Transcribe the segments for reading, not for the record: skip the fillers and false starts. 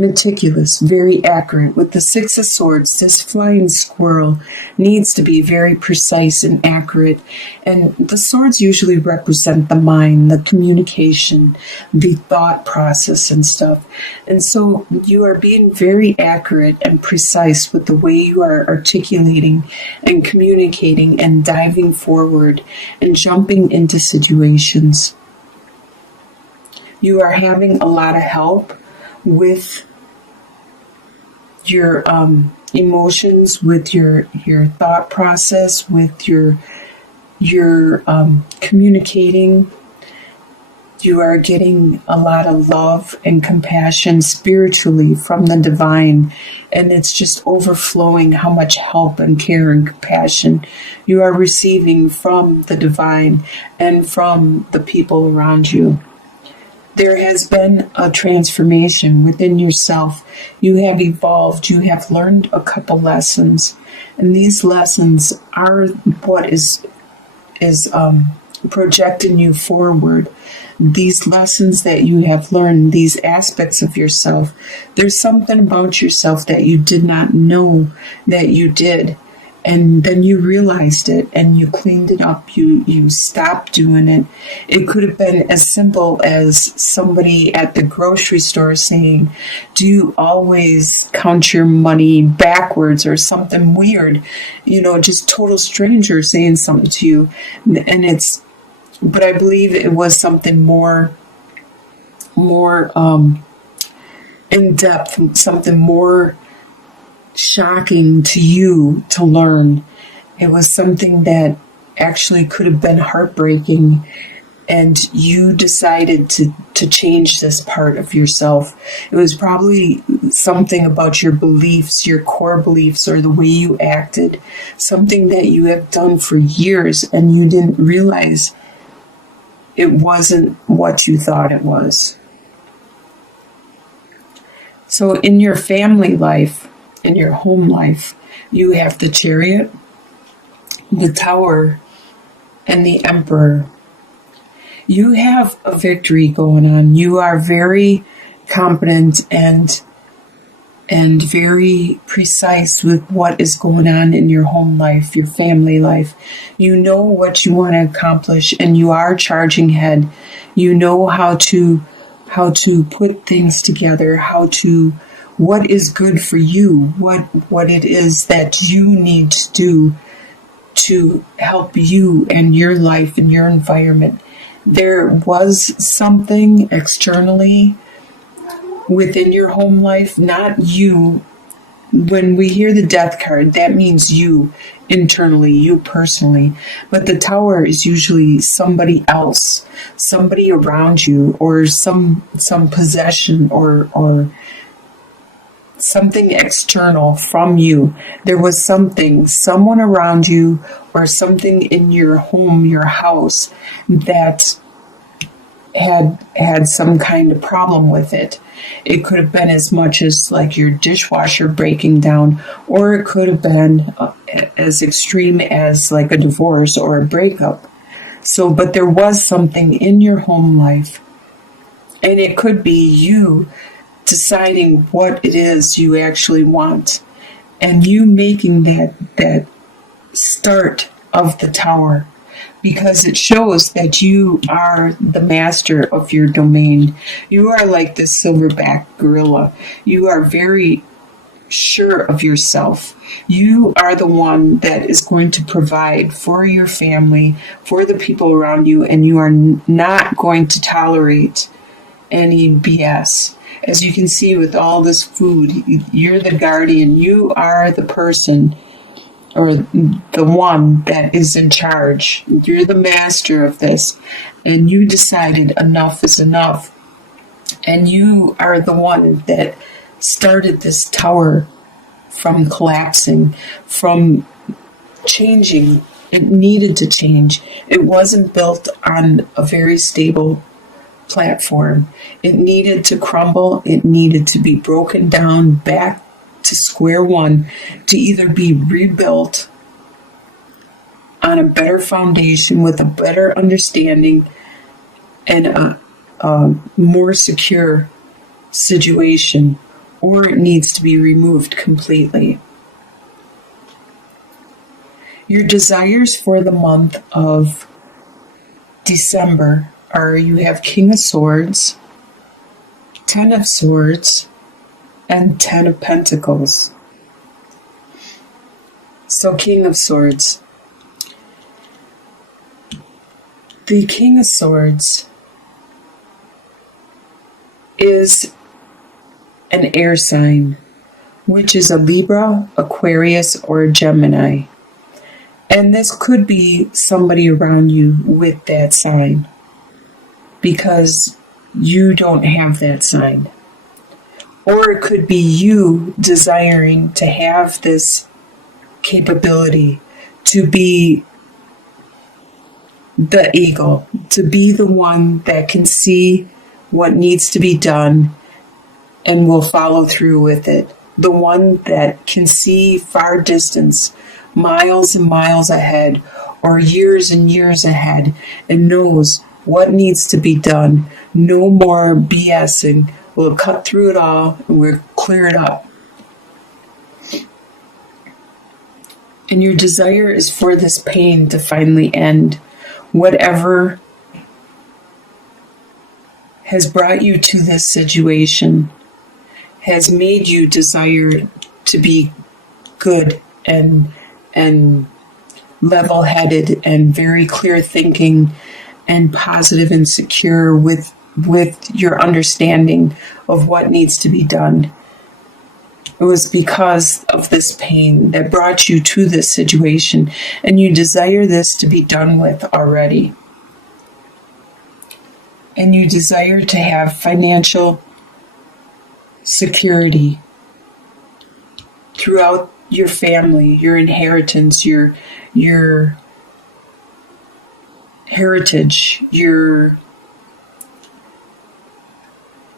meticulous, very accurate. With the Six of Swords, this flying squirrel needs to be very precise and accurate. And the swords usually represent the mind, the communication, the thought process and stuff. And so you are being very accurate and precise with the way you are articulating and communicating and diving forward and jumping into situations. You are having a lot of help with your emotions, with your thought process, with your communicating. You are getting a lot of love and compassion spiritually from the divine, and it's just overflowing how much help and care and compassion you are receiving from the divine and from the people around you. There has been a transformation within yourself. You have evolved. You have learned a couple lessons, and these lessons are what is projecting you forward. These lessons that you have learned, these aspects of yourself, there's something about yourself that you did not know that you did. And then you realized it and you cleaned it up. You stopped doing it. It could have been as simple as somebody at the grocery store saying, "Do you always count your money backwards?" or something weird. Just total stranger saying something to you. But I believe it was something more in depth, something more shocking to you to learn. It was something that actually could have been heartbreaking, and you decided to change this part of yourself. It was probably something about your beliefs, your core beliefs, or the way you acted, something that you have done for years and you didn't realize it wasn't what you thought it was. So in your family life, in your home life, you have the Chariot, the Tower, and the Emperor. You have a victory going on. You are very competent and very precise with what is going on in your home life, your family life. You know what you want to accomplish, and you are charging ahead. You know how to put things together, what is good for you, what it is that you need to do to help you and your life and your environment. There was something externally within your home life, not you. When we hear the Death card, that means you internally, you personally. But the Tower is usually somebody else, somebody around you, or some possession or something external from you. There was someone around you, or something in your home, your house, that had some kind of problem with it. It could have been as much as like your dishwasher breaking down, or it could have been as extreme as like a divorce or a breakup. But there was something in your home life, and it could be you deciding what it is you actually want, and you making that start of the Tower, because it shows that you are the master of your domain. You are like this silverback gorilla. You are very sure of yourself. You are the one that is going to provide for your family, for the people around you, and you are not going to tolerate any BS. As you can see with all this food, you're the guardian. You are the person, or the one that is in charge. You're the master of this, and you decided enough is enough. And you are the one that started this Tower from collapsing, from changing. It needed to change. It wasn't built on a very stable platform. It needed to crumble. It needed to be broken down back to square one, to either be rebuilt on a better foundation with a better understanding and a more secure situation, or it needs to be removed completely. Your desires for the month of December are, you have King of Swords, 10 of Swords, and 10 of Pentacles. So King of Swords. The King of Swords is an air sign, which is a Libra, Aquarius, or a Gemini. And this could be somebody around you with that sign, because you don't have that sign. Or it could be you desiring to have this capability to be the eagle, to be the one that can see what needs to be done and will follow through with it. The one that can see far distance, miles and miles ahead, or years and years ahead, and knows what needs to be done. No more BSing. We'll cut through it all and we'll clear it up. And your desire is for this pain to finally end. Whatever has brought you to this situation has made you desire to be good and level-headed and very clear thinking and positive and secure with your understanding of what needs to be done. It was because of this pain that brought you to this situation, and you desire this to be done with already. And you desire to have financial security throughout your family, your inheritance, your heritage,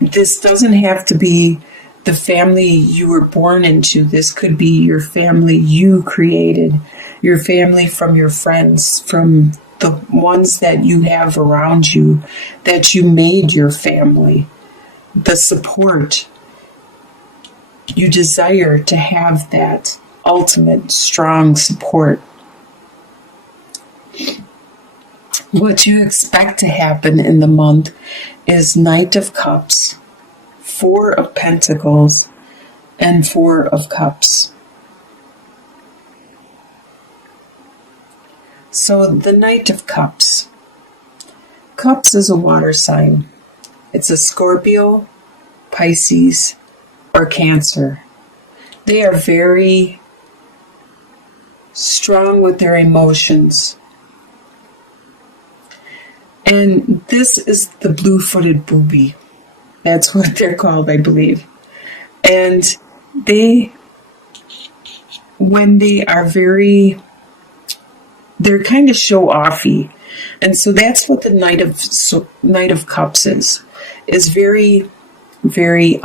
this doesn't have to be the family you were born into. This could be your family you created, your family from your friends, from the ones that you have around you, that you made your family, the support. You desire to have that ultimate strong support. What you expect to happen in the month is Knight of Cups, 4 of Pentacles, and 4 of Cups. So the Knight of Cups. Cups is a water sign. It's a Scorpio, Pisces, or Cancer. They are very strong with their emotions. And this is the blue-footed booby. That's what they're called, I believe. And when they are they're kind of show-offy. And so that's what the Knight of Cups is very, very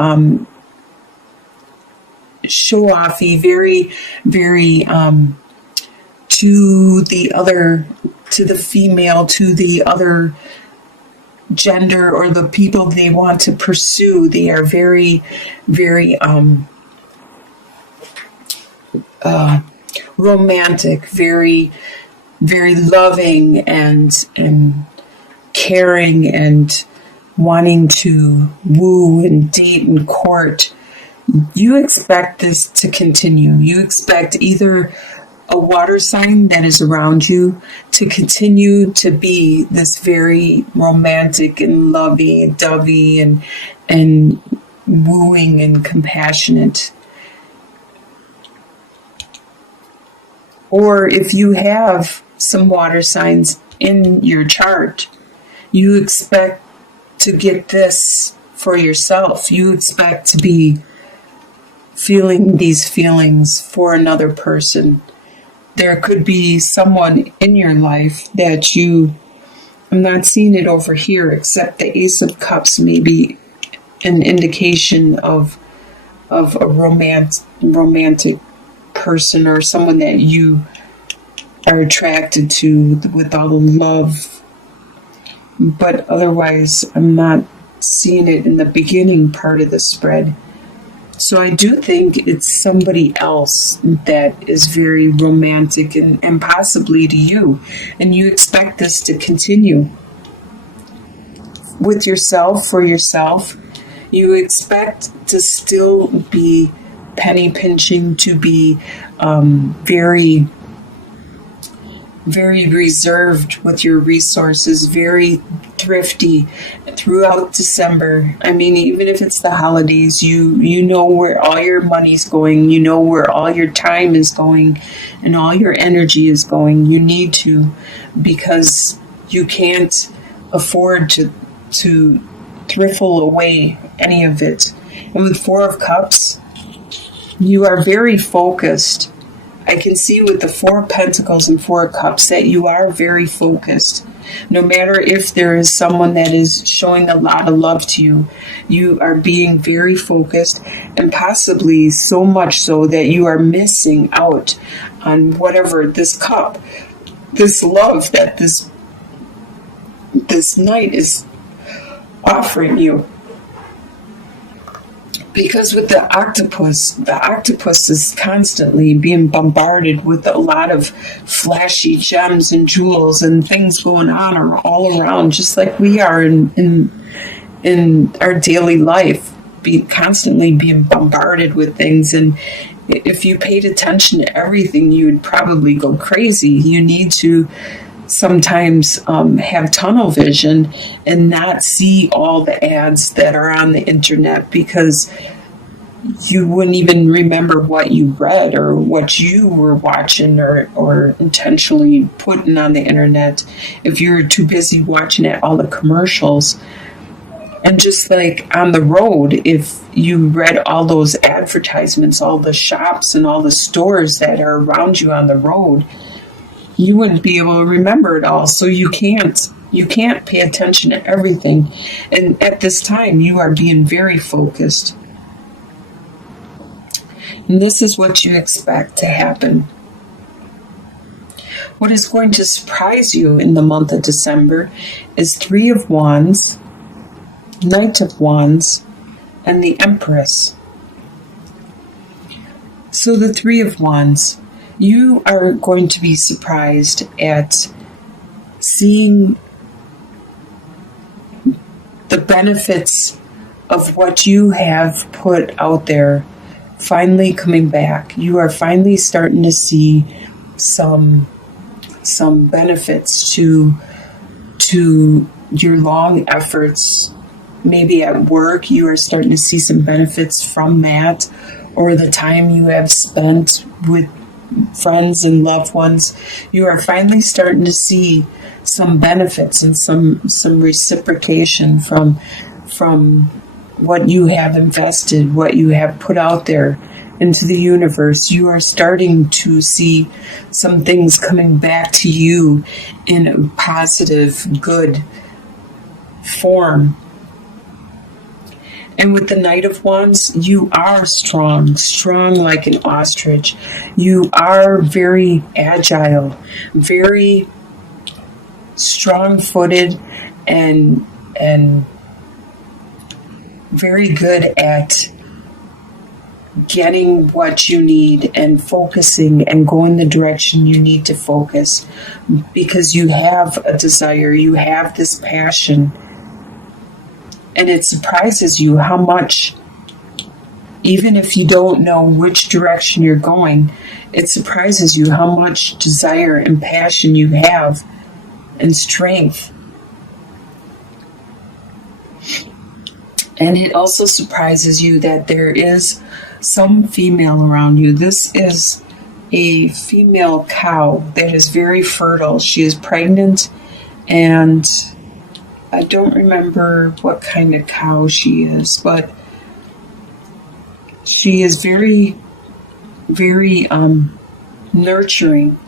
show-offy, very, very to the female, to the other gender or the people they want to pursue. They are very, very romantic, very, very loving and caring and wanting to woo and date and court. You expect this to continue. You expect either a water sign that is around you to continue to be this very romantic and lovey-dovey and wooing and compassionate. Or if you have some water signs in your chart, you expect to get this for yourself. You expect to be feeling these feelings for another person. There could be someone in your life that I'm not seeing it over here, except the Ace of Cups may be an indication of a romantic person or someone that you are attracted to with all the love. But otherwise, I'm not seeing it in the beginning part of the spread. So I do think it's somebody else that is very romantic and possibly to you. And you expect this to continue with yourself, for yourself. You expect to still be penny pinching, to be very, very reserved with your resources, very thrifty throughout December. I mean, even if it's the holidays, you know where all your money's going, you know where all your time is going and all your energy is going. You need to, because you can't afford to thriffle away any of it. And with Four of Cups, you are very focused. I can see with the Four of Pentacles and Four of Cups that you are very focused. No matter if there is someone that is showing a lot of love to you, you are being very focused, and possibly so much so that you are missing out on whatever this cup, this love that this knight is offering you. Because with the octopus is constantly being bombarded with a lot of flashy gems and jewels and things going on all around, just like we are in our daily life, constantly being bombarded with things. And if you paid attention to everything, you would probably go crazy. You need to sometimes have tunnel vision and not see all the ads that are on the internet, because you wouldn't even remember what you read or what you were watching or intentionally putting on the internet if you're too busy watching all the commercials. And just like on the road, if you read all those advertisements, all the shops and all the stores that are around you on the road, you wouldn't be able to remember it all. So you can't pay attention to everything. And at this time, you are being very focused. And this is what you expect to happen. What is going to surprise you in the month of December is Three of Wands, Knight of Wands, and the Empress. So the Three of Wands, you are going to be surprised at seeing the benefits of what you have put out there finally coming back. You are finally starting to see some benefits to your long efforts. Maybe at work, you are starting to see some benefits from that, or the time you have spent with friends and loved ones. You are finally starting to see some benefits and some reciprocation from what you have invested, what you have put out there into the universe. You are starting to see some things coming back to you in a positive, good form. And with the Knight of Wands, you are strong like an ostrich. You are very agile, very strong-footed, and very good at getting what you need and focusing and going the direction you need to focus, because you have a desire, you have this passion. And it surprises you how much, even if you don't know which direction you're going, it surprises you how much desire and passion you have and strength. And it also surprises you that there is some female around you. This is a female cow that is very fertile. She is pregnant, and I don't remember what kind of cow she is, but she is very, very nurturing.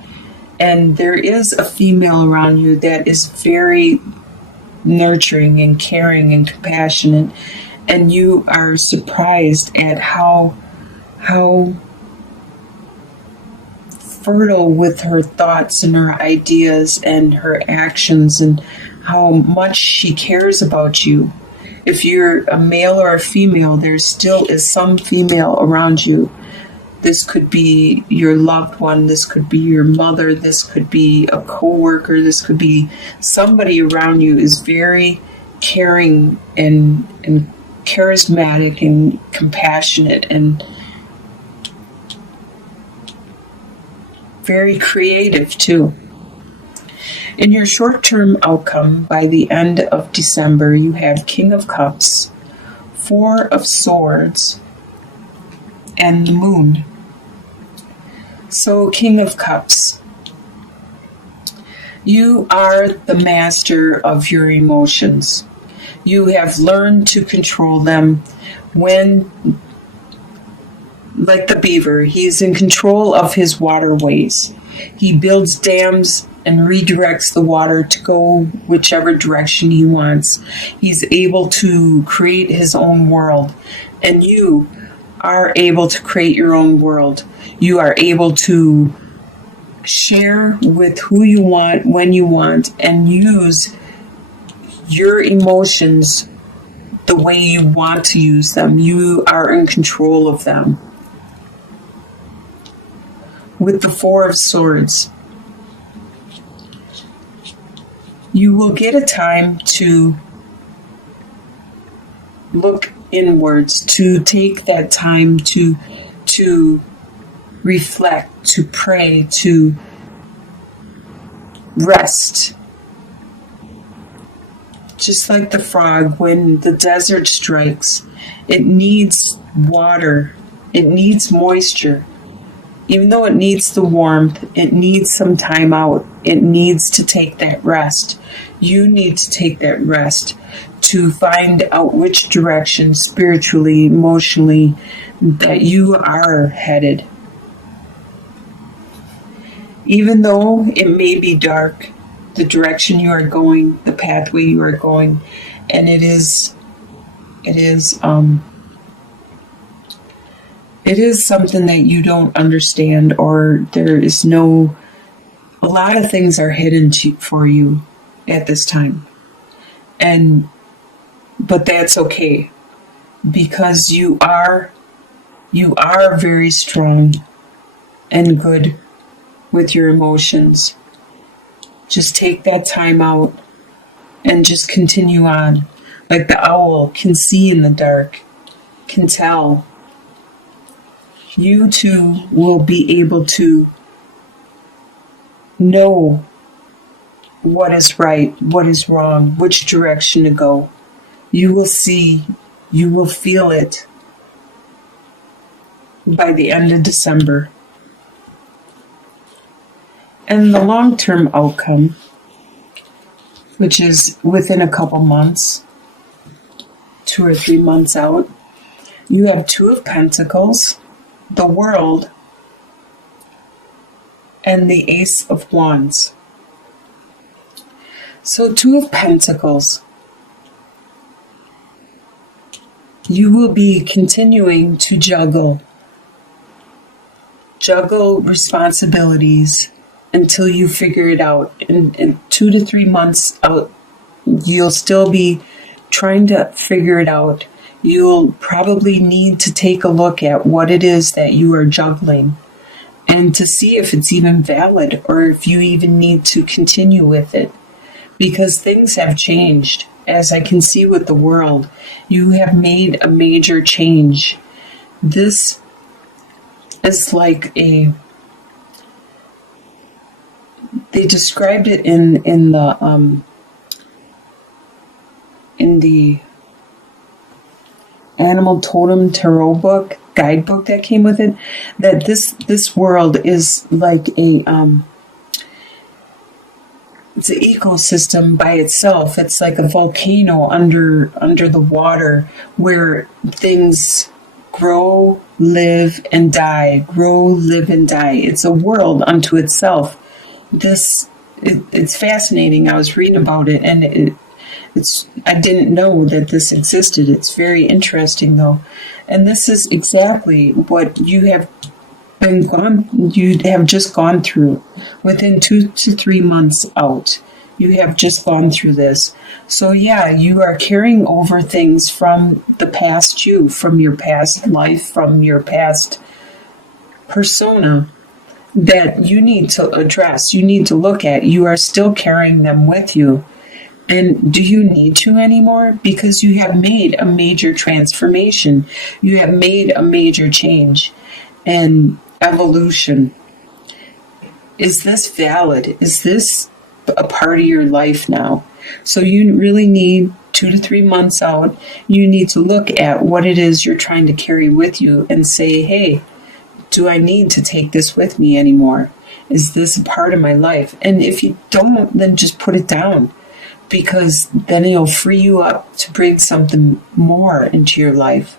And there is a female around you that is very nurturing and caring and compassionate. And you are surprised at how fertile with her thoughts and her ideas and her actions, and how much she cares about you. If you're a male or a female, there still is some female around you. This could be your loved one, this could be your mother, this could be a coworker, this could be somebody around you is very caring and charismatic and compassionate and very creative too. In your short-term outcome, by the end of December, you have King of Cups, Four of Swords, and the Moon. So, King of Cups, you are the master of your emotions. You have learned to control them when, like the beaver, he's in control of his waterways. He builds dams and redirects the water to go whichever direction he wants. He's able to create his own world. And you are able to create your own world. You are able to share with who you want, when you want, and use your emotions the way you want to use them. You are in control of them. With the Four of Swords, you will get a time to look inwards, to take that time to reflect, to pray, to rest. Just like the frog, when the desert strikes, it needs water, it needs moisture. Even though it needs the warmth, it needs some time out. It needs to take that rest. You need to take that rest to find out which direction, spiritually, emotionally, that you are headed. Even though it may be dark, the direction you are going, the pathway you are going, and it is something that you don't understand, or there is a lot of things are hidden for you at this time. But that's okay, because you are very strong and good with your emotions. Just take that time out and just continue on. Like the owl can see in the dark, can tell. You too will be able to know what is right, what is wrong, which direction to go. You will see, you will feel it by the end of December. And the long-term outcome, which is within a couple months, 2 or 3 months out, you have Two of Pentacles, the World, and the Ace of Wands. So Two of Pentacles, you will be continuing to juggle responsibilities until you figure it out. In 2 to 3 months out, you'll still be trying to figure it out. You'll probably need to take a look at what it is that you are juggling and to see if it's even valid or if you even need to continue with it. Because things have changed. As I can see with the World, you have made a major change. This is like they described it in the Animal Totem Tarot book, guidebook that came with it, that this world is like it's an ecosystem by itself. It's like a volcano under the water where things grow, live, and die. Grow, live, and die. It's a world unto itself. It's fascinating. I was reading about it, and I didn't know that this existed. It's very interesting, though. And this is exactly what you have just gone through within 2 to 3 months out. You have just gone through this. So yeah, you are carrying over things from the past you, from your past life, from your past persona that you need to address, you need to look at. You are still carrying them with you. And do you need to anymore? Because you have made a major transformation. You have made a major change and evolution. Is this valid? Is this a part of your life now? So you really need 2 to 3 months out. You need to look at what it is you're trying to carry with you and say, hey, do I need to take this with me anymore? Is this a part of my life? And if you don't, then just put it down, because then it'll free you up to bring something more into your life,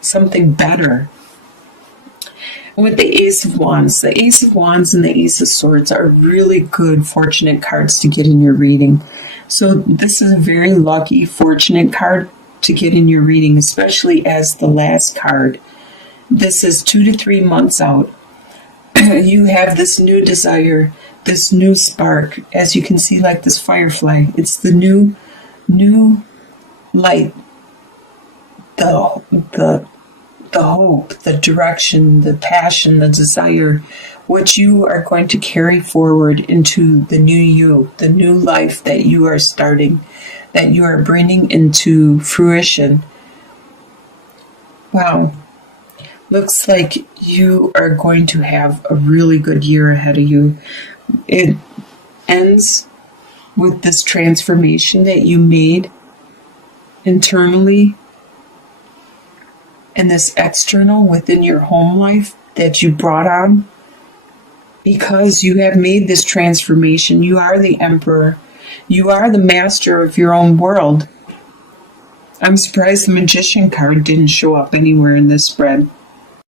something better. With the Ace of Wands, the Ace of Wands and the Ace of Swords are really good fortunate cards to get in your reading. So this is a very lucky, fortunate card to get in your reading, especially as the last card. This is 2 to 3 months out. You have this new desire, this new spark. As you can see, like this firefly, it's the new light, the hope, the direction, the passion, the desire, what you are going to carry forward into the new you, the new life that you are starting, that you are bringing into fruition. Wow. Looks like you are going to have a really good year ahead of you. It ends with this transformation that you made internally and this external within your home life that you brought on, because you have made this transformation. You are the emperor. You are the master of your own world. I'm surprised the Magician card didn't show up anywhere in this spread.